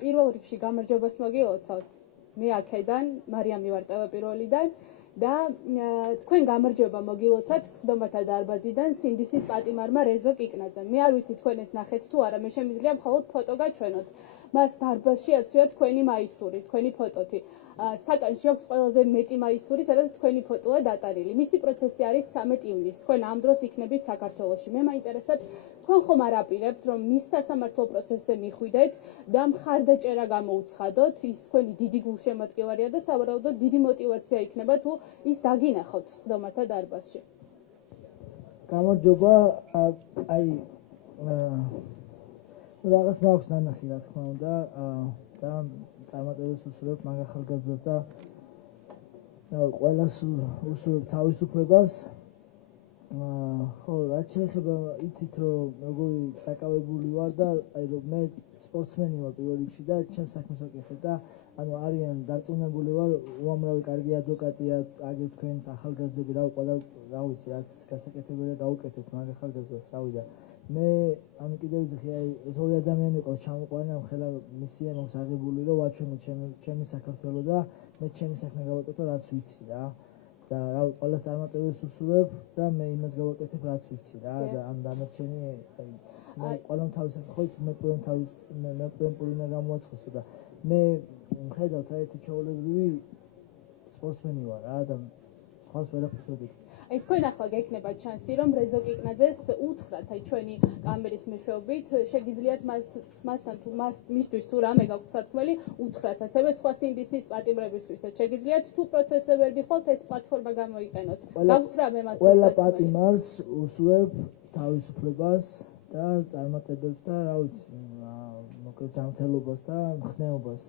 პირველ რიგში გამარჯვებას მოგილოცავთ. მე აქედან, მარიამი ვარ პირველიდან და თქვენ გამარჯვება მოგილოცავთ სხდომათა დარბაზიდან სინდისის პატიმარმა რეზო კიკნაძემ. მე არ ვიცი თქვენ ეს ნახეთ თუ არა, მე შემიძლია მხოლოდ ფოტო გაჩვენოთ. მას დარბაზში აცვია თქვენი მაისური, თქვენი ფოტოთი. საკანში აქვს ყველაზე მეტი მაისური, სადაც თქვენი ფოტოა დატანილი. მისი პროცესი არის 13 ივნისს. თქვენ ამ დროს იქნებით საქართველოში. მე მაინტერესებს თქვენ ხომ არ აპირებთ, რომ მის სასამართლო პროცესზე მიხვიდეთ და მხარდაჭერა გამოუცხადოთ, ის თქვენი დიდი გულშემატკივარია და სავარაუდოდ დიდი мотиваცია იქნება თუ ის დაგინახოთ სხდომათა დარბაზში. გამარჯობა, რაღაც მაქვს ნანახი, რა თქმა უნდა, და წარმატებას უსურვებ მაგ ახალგაზრდას და ყველას უსურვებ თავისუფლებას. ხო, რაც შეეხება იცით რომ როგორი დაკავებული ვარ და მე სპორტსმენი ვარ პირველ რიგში და ჩემს საქმეს ვაკეთებ და არიან დარწმუნებული ვარ უამრავი კარგი ადვოკატია აგერ თქვენს ახალგაზრდები რა ვიცი რაც გასაკეთებელია გავუკეთებთ მაგ ახალგაზრდას რავი და მე კიდევ ვიზახი ეს ორი ადამიანი ყავს ჩამოყვანილი ამ ხელა მისია მაქვს აღებული რომ ვაჩვენო ჩემი საქართველო და მე ჩემი საქმე გავაკეთო რაც ვიცი რა და რავი ყველას წარმატებას უსურვებ და მე იმას გავაკეთებ რაც ვიცი რა და ამ დანარჩენი მე ყველამ თავის ხო მე პრემპული უნდა გამოაცხოსო და მე ხედავთ ერთი ჩაოლებრივი სპორტსმენი ვარ რა და სხვას ვერაფერს ვერ ვიქნებ. თქვენ ახლა გექნება ჩანსი რომ რეზო კიკნაძეს უთხრათ ჩვენი კამერის მეშვეობით შეგიძლიათ მასთან თუ მისთვის თუ რამე გაქვთ სათქმელი უთხრათ ასევე სხვა სინდისის პატიმრებისთვისაც შეგიძლიათ თუ პროცესზე ვერ გიხვალთ ეს პლატფორმა გამოიყენოთ გაქვთ რამე მათთვის ყველა პატიმარს უსურვებ თავისუფლებას და წარმატებებს და რა ვიცი მოკლედ ჯანმრთელობას და მხნეობას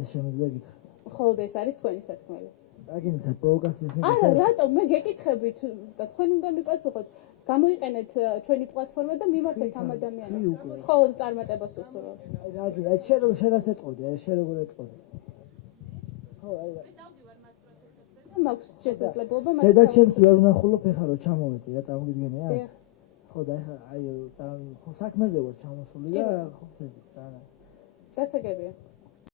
ეს შემიძლია გითხრათ მხოლოდ ეს არის თქვენი სათქმელი აგინეთ პროვოკაციას არა რატომ მე გეკითხებით და თქვენ უნდა მიპასუხოთ გამოიყენეთ ჩვენი პლატფორმა და მიმართეთ ამ ადამიანებს მხოლოდ წარმატებას უსურვებ აი შენ რას ეტყოდი აი შენ როგორ ეტყოდი ხო აი მე დავდივარ მას პროცესებზე და მაქვს შესაძლებლობა მას და ჩემს ვერ ვნახულობ ეხლა რომ ჩამოვედი რა წარმოგიდგენია ხო და ეხლა აი საქმეზე ვარ ჩამოსული და ხო ხედით რა გასაგებია